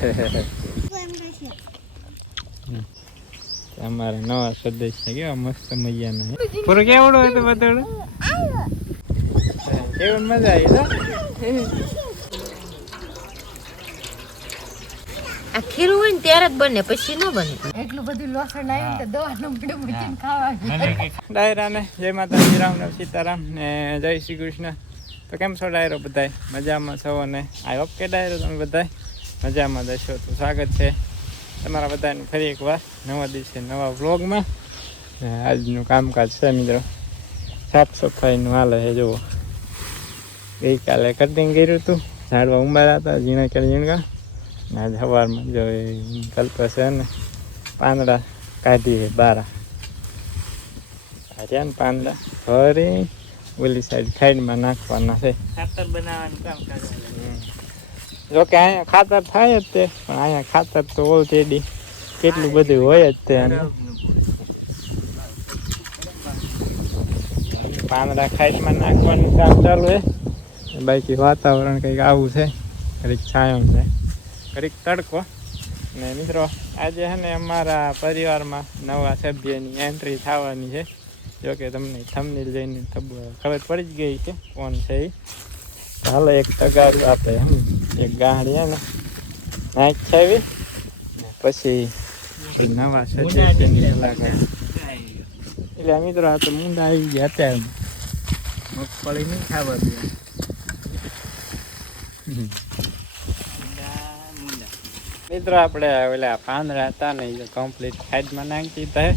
અમારે નવા સદસ્ય કેવા મસ્ત મજાના ના પૂરું કેવડો હોય તો બતાડો કેવું મજા આવી આ ખીરું હોય ને ત્યારે જ બને પછી ન બને. એટલું બધું લોસણ આવ્યું તો દવાનું મોઢું મૂકીને ખાવાનું ડાયરાને જય માતાજી રામ રામ સીતારામ ને જય શ્રી કૃષ્ણ. તો કેમ છો ડાયરો બધાય? મજામાં છો અને આઈ હોપ કે ડાયરો તમે બધાય મજામાં દશો. તો સ્વાગત છે તમારા બધાને ફરી એકવાર નવા દિવસે નવા વ્લોગમાં. આજનું કામકાજ છે મિત્રો. સાફ સફાઈનું હાલે છે, જુઓ. ગઈકાલે કટિંગ કર્યું હતું, ઝાડવા ઉંબારા હતા, ઝીણા કે ઝીણકા. ને આજે સવારમાં જો કલ્પ છે ને પાંદડા કાઢીએ બારા. કાઢ્યા ને પાંદડા. ફરી ઓલી સાઈડ ખાઈડમાં નાખવાના છે. ખાતર બનાવવાનું કામ કાઢવાનું. જો કે અહીંયા ખાતર થાય જ તે, પણ અહીંયા ખાતર તો ઓલરેડી કેટલું બધું હોય જ તે પાંદડા ખાઈટમાં નાખવાનું કામ ચાલુ છે બાકી વાતાવરણ કંઈક આવું છે, ઘડીક છાયો છે. ઘડીક તડકો. ને મિત્રો, આજે છે ને અમારા પરિવારમાં નવા સભ્યની એન્ટ્રી થવાની છે. જોકે તમને થમનીલ જઈને ખબર પડી જ ગઈ છે કોણ છે એ હાલો, એક તગાડું આપણે એક ગાડી હે ને. નાખ છાવી પછી નવા સદસ્યની મુલાકાત. એટલે મિત્રો આ તો મુંડા આવી ગયા અત્યારે મગફળી નહીં ખાવા મિત્રો આપણે ઓલા પાંદડા હતા ને એ કમ્પ્લીટ ખાઈડમાં નાખી દીધા હે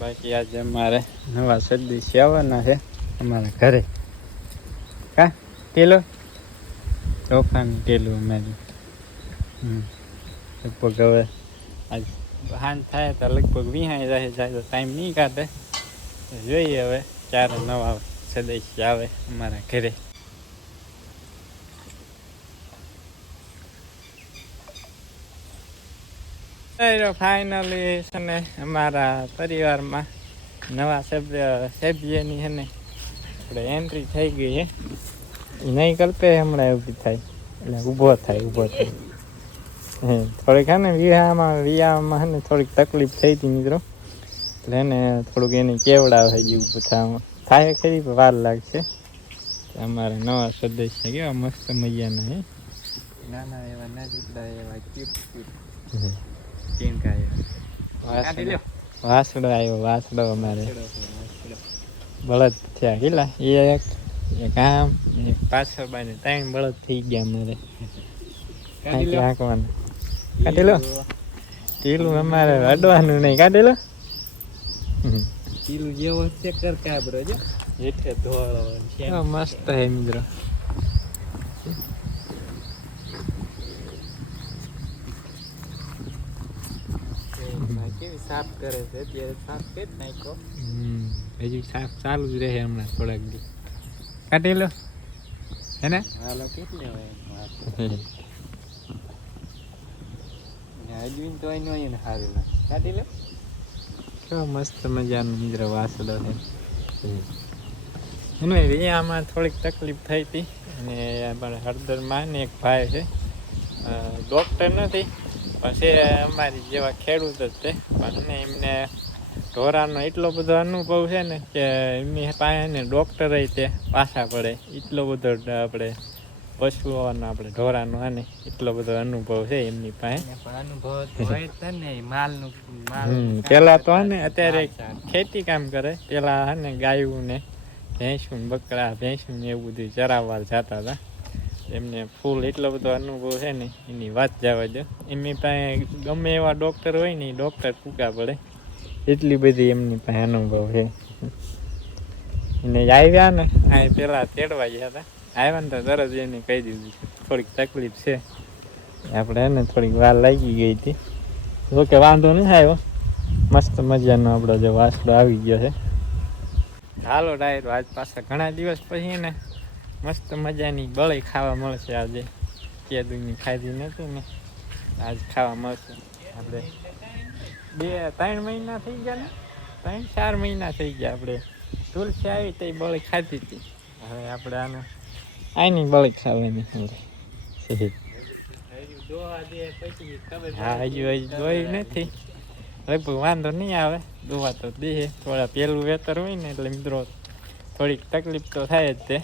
બાકી આજે અમારે નવા સદસ્ય આવવાના છે અમારા ઘરે. કા? કિલો તોફાન કિલો અમારી. લગભગ હવે આજ હાન થાય તો લગભગ વિહાઈ જાય જાય તો ટાઈમ નહીં કાઢે. જોઈએ હવે, ચાર નવા સદસ્ય આવે અમારા ઘરે. ફાઇનલી છે ને અમારા પરિવારમાં નવા સભ્ય સભ્યની છે ને, આપણે એન્ટ્રી થઈ ગઈ છે નહીં કલ્પે હમણાં ઊભી થાય. એટલે ઊભો થાય ઊભો થાય. થોડીક હા ને વિહામાં વિહામાં ને થોડીક તકલીફ થઈ હતી મિત્રો. એટલે એને થોડુંક એને કેવડાવ થઈ ગયું ઊભું થવામાં. થાય ખરી વાર લાગશે. અમારા નવા સદસ્ય કેવા મસ્ત મજાના હે. નાના એવા નાજુકડા એવા ક્યુટ વાસડો વાસડો આવ્યો વાસડો અમારે. બળદ થયા કેટલા? એ એક એક આમ એક પાછળ બાજુ ત્રણ બળદ થઈ ગયા કાઢી લો. ટીલું અમારે અડવાનું નહીં. કાઢી લો. જેવો છે કર કાબરો જો. હેઠે ધોળો મસ્ત હે મિત્રો. સાફ કરે છે? અત્યારે સાફ કરી નાખ્યો. હમ, હજી સાફ ચાલુ જ રહે હમણાં થોડાક દી કાઢી લો હે ને હાલો કેટલી હોય અજવીન તો એનું અહીંયા સારું ના કાઢી લે કેવો મસ્ત મજાનો મિત્ર વાસડો છે. એનું રિયામાં થોડીક તકલીફ થઈ હતી. અને અમારા હળદરમાં ને એક ભાઈ છે. ડોક્ટર નથી પછી અમારી જેવા ખેડૂત જ છે. પણ એમને ઢોરાનો એટલો બધો અનુભવ છે ને કે એમની પાસે ને ડૉક્ટરે તે પાછા પડે. એટલો બધો આપણે પશુઓનો આપણે ઢોરાનો અને એટલો બધો અનુભવ છે એમની પાસે. પેલા તો ને અત્યારે ખેતી કામ કરે. પેલા હે ને ગાયું ને ભેંસું બકરા ભેંસું ને એવું બધું ચરાવવા જતા હતા. એમને ફૂલ એટલો બધો અનુભવ છે ને એની વાત જવા દો એમની પાસે ગમે એવા ડૉક્ટર હોય ને એ ડૉક્ટર ટૂંકા પડે. એટલી બધી એમની પાસે અનુભવ છે. એને આવ્યા ને? આ પેલા તેડવા ગયા હતા. આવ્યા ને તો તરત એને કહી દીધું થોડીક તકલીફ છે. આપણે એને થોડીક વાર લાગી ગઈ હતી. જોકે વાંધો નહીં આવ્યો. મસ્ત મજાનો આપણો જે વાસડો આવી ગયો છે. હાલો ડાયરો આજ પાછા ઘણા દિવસ પછી ને મસ્ત મજાની બળી ખાવા મળશે આજે. કેદુની ખાધી નથી ને આજ ખાવા મળશે. આપણે બે, ત્રણ મહિના થઈ ગયા ને? ત્રણ, ચાર મહિના થઈ ગયા આપણે. તુલસી આવી તો બળી ખાધી હતી. હવે આપણે આને, આની બળી ખાવાની હા, હજુ હજુ જોયું નથી. લગભગ વાંધો નહીં આવે. દોવા તો દે, થોડા પેલું વેતર હોય ને એટલે મિત્રો થોડીક તકલીફ તો થાય જ તે.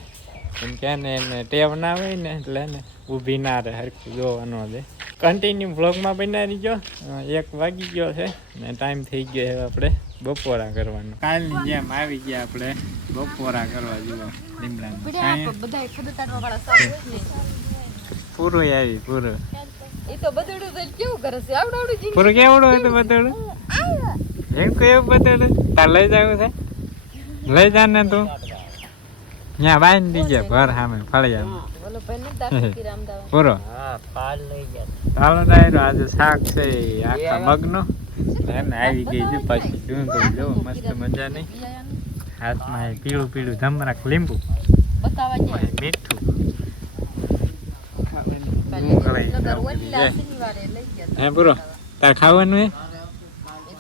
કેમ કે એને ટેવ ના હોય ને એટલે ઊભી ના રહે, હરખું દોવા દે. કન્ટિન્યુ વ્લોગમાં બનાવી ગયો એક વાગી ગયો છે ને ટાઈમ થઈ ગયો છે આપણે બપોરા કરવાનો. કાલની જેમ આવી ગયા આપણે બપોરા કરવા જુઓ. બધા પૂરું આવી પૂરું. કેવું પૂરું કેવડું હતું બતડું એમ કોઈ એવું બતડું તાર લઈ જવું છે? લઈ જા ને તું. ત્યાં બાંધી દીજે ઘર સામે ફળી બોલો પૂરો ડાયરો આજે શાક છે આખા મગનો. એને આવી ગઈ છે પાછી. જોયું તો જો મસ્ત મજાની. હાથમાં એ પીળું પીળું ધમરાક લીંબુ. મીઠું. હું પૂરો તાર ખાવાનું હે?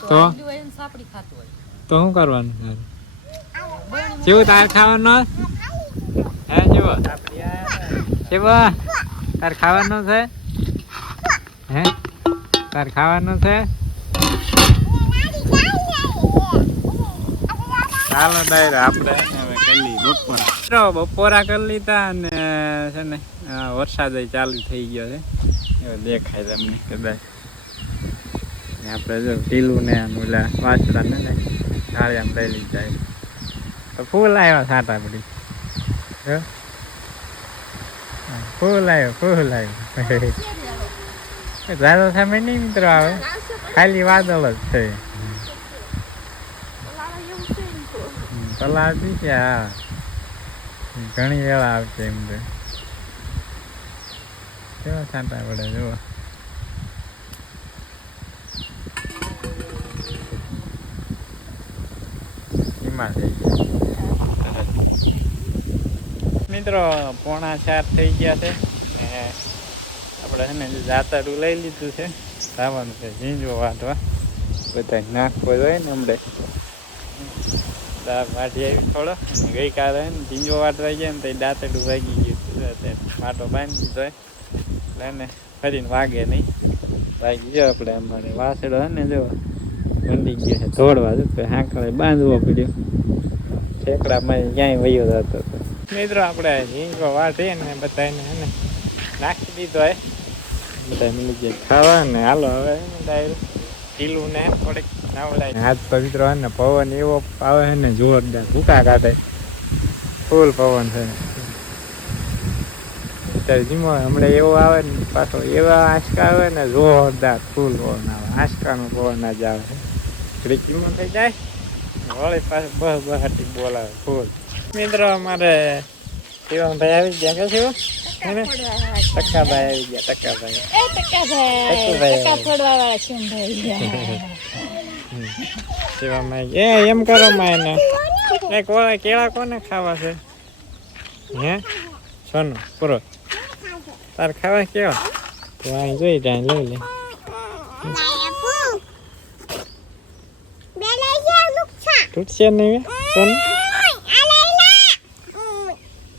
તો? તો? આજુ હોય ને સાપડી ખાતું હોય. તો શું કરવાનું? તારે કેવું તાર ખાવાનું હે જેવો? કેવો તાર ખાવાનું છે? હે? તાર ખાવાનું છે? ચાલો ડાયર આપણે હવે કરી બપોરા. બપોરા કરી લીધા અને છે ને વરસાદ ચાલુ થઈ ગયો છે. એવો દેખાય તમને કદાચ. આપણે જો પીલું ને ઓલા વાસડા ને આમ લઈ લીધા ફૂલ આવ્યા સાટા પડી ફૂલ આવ્યો ફૂલ આવ્યો. દાદો સામે નહીં મિત્રો આવે. ખાલી વાદળ જ છે. તલાવ બી છે, હા. ઘણી વેળા આવશે એમ તો. કેવા છાંટા પડે, જુઓ. એમાં થઈ ગયા. મિત્રો, પોણા ચાર થઈ ગયા છે. ને આપણે છે ને જાતરું લઈ લીધું છે. ખાવાનું છે ઝીંજો વાટવા બધા નાખવો જોઈએ ને હમણે. દાળ વાટી આવી થોડો. ગઈકાલે ને ઝીંજો વાટવા ગયા ને તો દાંતડું વાગી ગયું હતું માટો બાંધી દીધો હોય. એટલે એને ફરીને વાગે નહીં. વાગી ગયો આપણે અમારે વાસડો હે ને જો, મંડી ગયો છે. ધોડવા જો હાંકળે બાંધવો પડ્યો. ઠેકડામાં ક્યાંય વયો જતો હતો. મિત્રો આપણે ઝીંગો વાટીએ ને બધાને હે ને નાખી દીધો હે. બધા મિલી ગયા ખાવા ને હાલો હવે ઢીલું ને થોડીક નાવડાય હાથ પવિત્ર હોય ને પવન એવો આવે છે ને જોરદાર ભૂકા કાઢે. ફૂલ પવન છે. અત્યારે ધીમો હમણાં એવો આવે ને પાછો એવા આંચકા આવે ને જોરદાર ફૂલ પવન આવે. આંચકાનો પવન જ આવે. ઘડીક ધીમો થઈ જાય. વળી પાછો બસ બહાટી બોલાવે ફૂલ. મિત્રો અમારે શિવમભાઈ આવી ગયા કે શિવ હેને? ટક્કાભાઈ આવી ગયા ટક્કાભાઈ. એ ભાઈ ટકાભાઈ. ટકા ફોડવા વાળા છે શિવમભાઈ એ એમ કરો માં એ કોળા કેળા કોને ખાવા છે? હે? સોનું પૂરો. તાર ખાવા કેવા? તો અહીં જોઈ જાય લઈ લે. તૂટશે નહીં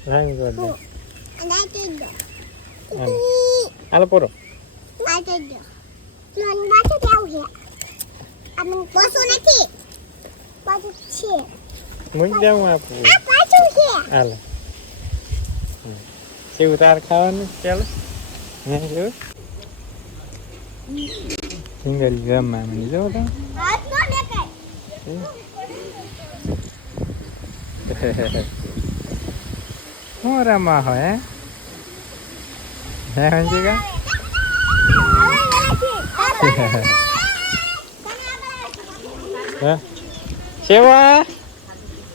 હે? સોનું રંગ કરી દે હાલ. હાલો પૂરો મૂકી દઉં આપું હાલો કેવું તાર ખાવાનું ચાલો હે કેવું સિંગલ ગમમાં મને જો તો હું રમા હોય હે હે હંજીકા સેવા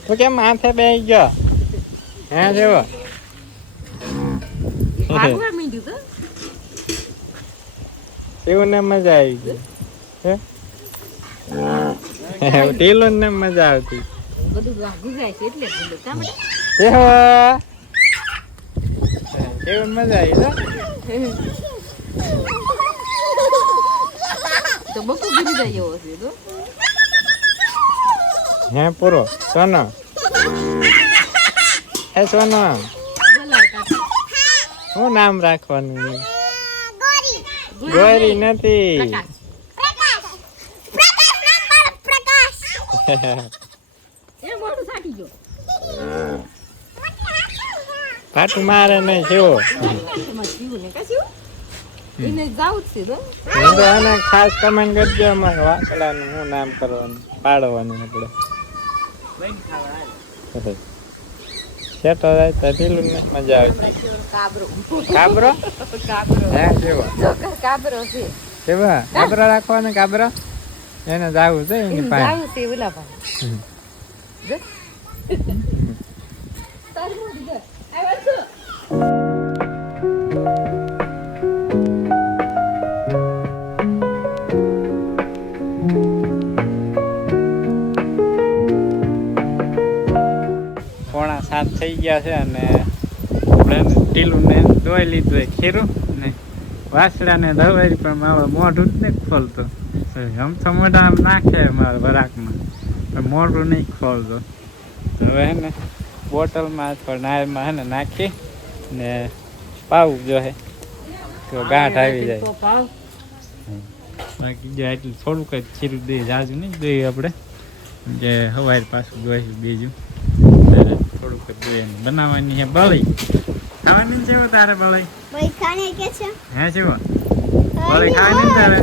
તું કેમ માથે બે ગયો હે સેવા એવું ને મજા આવી ગઈ હે ઢીલો ને મજા આવતી બધું છે એટલે સેવા કેવું મજા આવી તો તો બપુ ગીરી જાય એવો છે તો? હે પૂરો સોનો. હે સોનો. શું નામ રાખવાનું ગોરી નથી. એ મોઢું ફાટી ગયો. પાટું મારે ને જાવું. ખાસ કમેન્ટ કરજો અમારે શું નામ કરવાનું પાડવાનું આપણે. જાય તો ઢીલું ને મજા આવે કાબરો. કાબરો? કાબરો. હે કેવો કાબરો છે. કેવા કાબરો રાખવાનો કાબરો? એને જાવું છે એની પાસે? જાવું છે ઓલા પાસે. થઈ ગયા છે અને આપણે ઢીલું ને ધોઈ લીધું હોય ખીરું ને વાસડાને ધવારી પણ મારો મોઢું જ નથી ખોલતો. આમ તો મોઢા આમ નાખે મારા વરાકમાં પણ મોઢું નહીં ખોલતો. તો હવે ને બોટલમાં અથવા નાળમાં ને નાખી ને પાવું હે તો ગાંઠ આવી જાય. બાકી જો એટલું થોડુંક જ ખીરું દઈએ જાજુ નહીં દઈએ આપણે. જે હવાઈ પાછું દોઈશું બીજું. ત્યારે થોડુંક જ બનાવવાની છે. બળી ખાવાની છે તારે બળી? ભાઈ ખાને કે છે? હે છે બળી ખાવાની તારે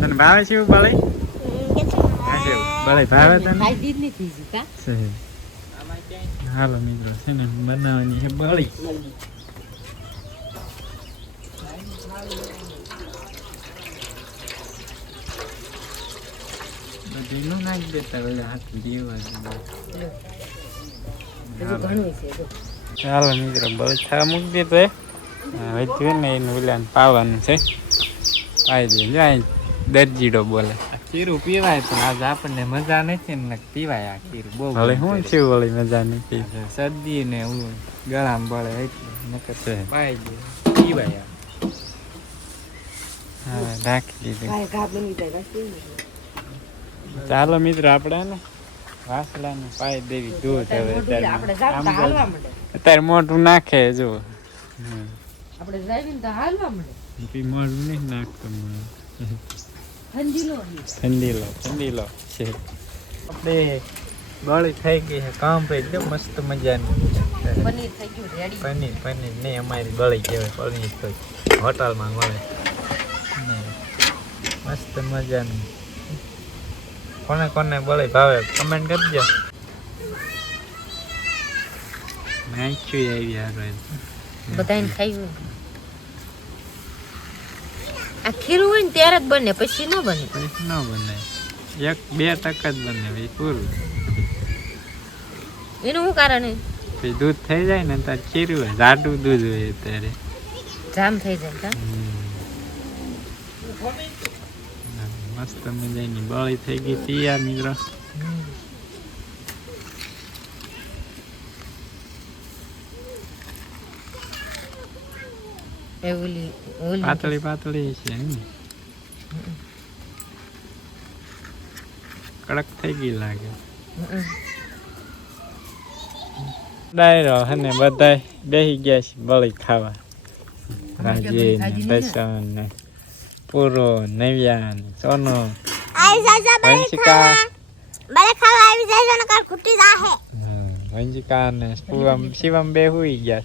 તને ભાવે છે એવું બળી? બળી ભાવે તને? હાલો મિત્રો છે ને બનાવવાની છે બળી. બધીનું નાખી દેતા ઓલા હાથ દેવા હજુ ઘણું છે જો. ચાલો મિત્રો બળ મૂકી દે એ હવે થયું ને એનું ઓલા પાવાનું છે પાઈ દે જાય દરજીડો બોલે ખીરું પીવાય પણ આજ આપણને મજા નથી ને પીવાય આ ખીરું બહુ ભલે શું છે. વળી મજા નથી સર્દી ને હું ગળામાં બળે એટલે નકર છે. પાઈ દે પીવાય આ. હા રાખી દીધું. ચાલો મિત્રો આપણે ને વાસલાને પાય દેવી દૂધ હવે અત્યારે મોઢું નાખે જો. આપણે જાવીને તો હાલવા માંડે પછી મોઢું નહીં નાખતું મને. ઠંડી લો ઠંડી લો છે. આપણે ગળી થઈ ગઈ છે કામ ભાઈ જો મસ્ત મજાની. પનીર થઈ ગયું રેડી. પનીર પનીર નહીં અમારી ગળી કહેવાય પનીર તો હોટલમાં મળે. મસ્ત મજાની. કોને કોને બળી ભાવે કમેન્ટ કરજો નાખ્યું આવી હારું બધાને ખાયું આ ખીરું હોય ને ત્યારે જ બને પછી ન બને. પછી ન બને. એક બે ટકા જ બને પછી પૂરું એનું શું કારણ છે? દૂધ થઈ જાય ને ત્યારે ખીરું હોય જાડું દૂધ હોય ત્યારે જામ થઈ જાય મસ્ત મજાની બળી થઈ ગઈ મિત્રો એ ઓલી ઓલી પાતળી પાતળી છે ને કડક થઈ ગઈ લાગે ડાયરો હને બધાય બેસી ગયા છે બળી ખાવા રાજી ને દર્શન ને પૂરો નવ્યા ને આવી આઈ સાસા વંશિકા. બલે ખાવા આવી જાય ને કર ખુટી જાહે. હમ, વંશિકા ને શિવમ શિવમ બે હુઈ ગયા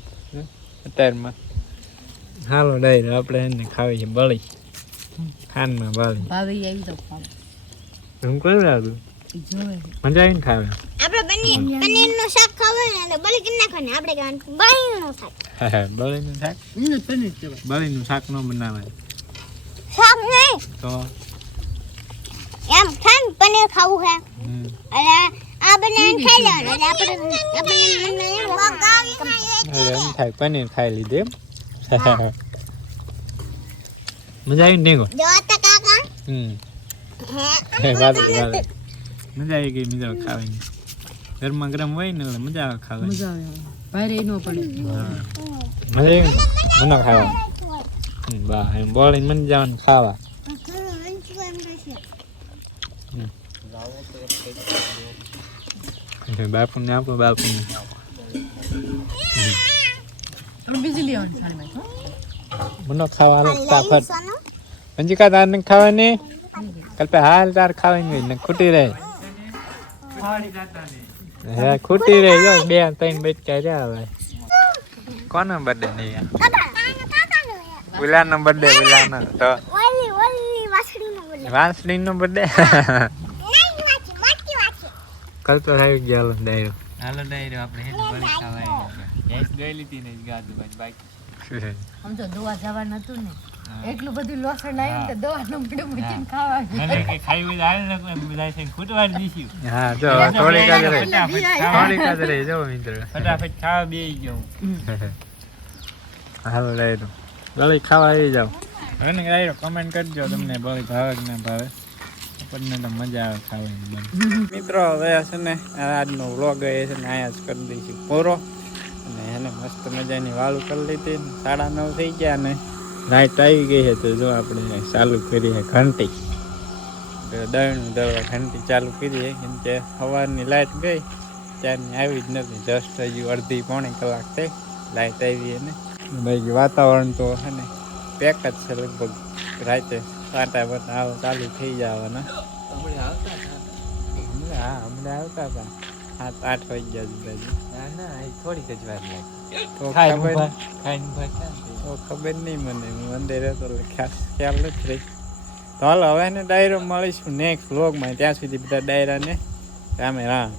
અત્યારમાં. હાલો ડાયરો આપણે એને ખાવી છે બળી. ખાનમાં બળી. ભાવે આવી તો ખાવ. હું કયું લાગુ. મજા આવીને ખાવે. આપણે પનીર પનીરનું શાક ખાવે ને બળી કે નાખો ને આપણે બળી નું શાક. બળીનું શાક? બળી નું શાક ન બનાવે તો એમ ખાન પનીર ખાવું હે હમ, આ બનાવીને ખાઈ લેવાનું. એટલે આપણે આપણે એમ થાય પનીર ખાઈ લીધું એમ. મજા આવી ને જો તો કાકા. હમ. હે વાત વાત મજા આવી. ગઈ મજા ખાવાની. ગરમા ગરમ હોય ને એટલે મજા આવે ખાવાની. મજા આવે ભારે નો પડે. મજા આવી મને ખાવા બા એમ બોલીને મને જવાનું ખાવા. બાપુને આપો બાપુને. મને ખાવા ખાલી તા લાવી ફટ સોનું અંજિકા તાર ને ખાવાની કલ્પે હાલ તાર ખાવાની ને ખૂટી રહે હે ખૂટી રહે જો બે ત્રણ બચકા રે હવે કોનો બર્થડે નહીં ઉલાનો બર્થડે ઉલાનો તો ઓલી ઓલી વાસળીનો બર્થડે કલ્પે ગયા ગયો ડાયરો. હાલો ડાયરો આપણે હેડ બળી ખાવા આવી ગેસ ગઈ લીધી ને ગાધું ભાઈ બાકી. આમ તો દવા જવાનું હતું ને એટલું બધું લોસણ આવ્યું તો દવા નો મૂકીને ખાવા મને કે ખાઈ હોય આવે ને બધા છે ખૂટવા જ હા જો થોડી કાજ રહી. ખાવા. થોડી કાજ રહી જો મિત્ર. ફટાફટ ખાવા બેસી ગયો હાલો ડાયરો. ગળી ખાવા આવી જાવ ને ડાયરો કમેન્ટ કરજો તમને બળી ભાવે કે ના ભાવે. આપણને તો મજા આવે ખાવાની મિત્રો, હવે છે ને આજનો વ્લોગ એ છે ને અહીંયા જ કરી દઈશું. પૂરો અને એને મસ્ત મજાની વાળું કરી લીધી. સાડા નવ થઈ ગયા ને લાઈટ આવી ગઈ છે તો જો આપણે ચાલુ કરી છે ઘંટી દળનું દળવા ઘંટી ચાલુ કરી કેમ કે સવારની લાઇટ ગઈ, ત્યારની આવી જ નથી. જસ્ટ હજી અડધી પોણી કલાક થઈ લાઇટ આવી એને બાકી વાતાવરણ તો છે ને પેક જ છે લગભગ. રાતે આવો ચાલુ થઈ જવાના હા હમણાં આવતા હતા સાત આઠ વાગ્યા આજુબાજુ ના ના થોડીક જ વાર લાગી તો ખબર? તો નહીં મને હું અંદર હતો ખાસ ખ્યાલ નથી રહી તો હાલો હવે ને ડાયરો મળીશું નેક્સ્ટ વ્લોગમાં ત્યાં સુધી બધા ડાયરાને રામે રામ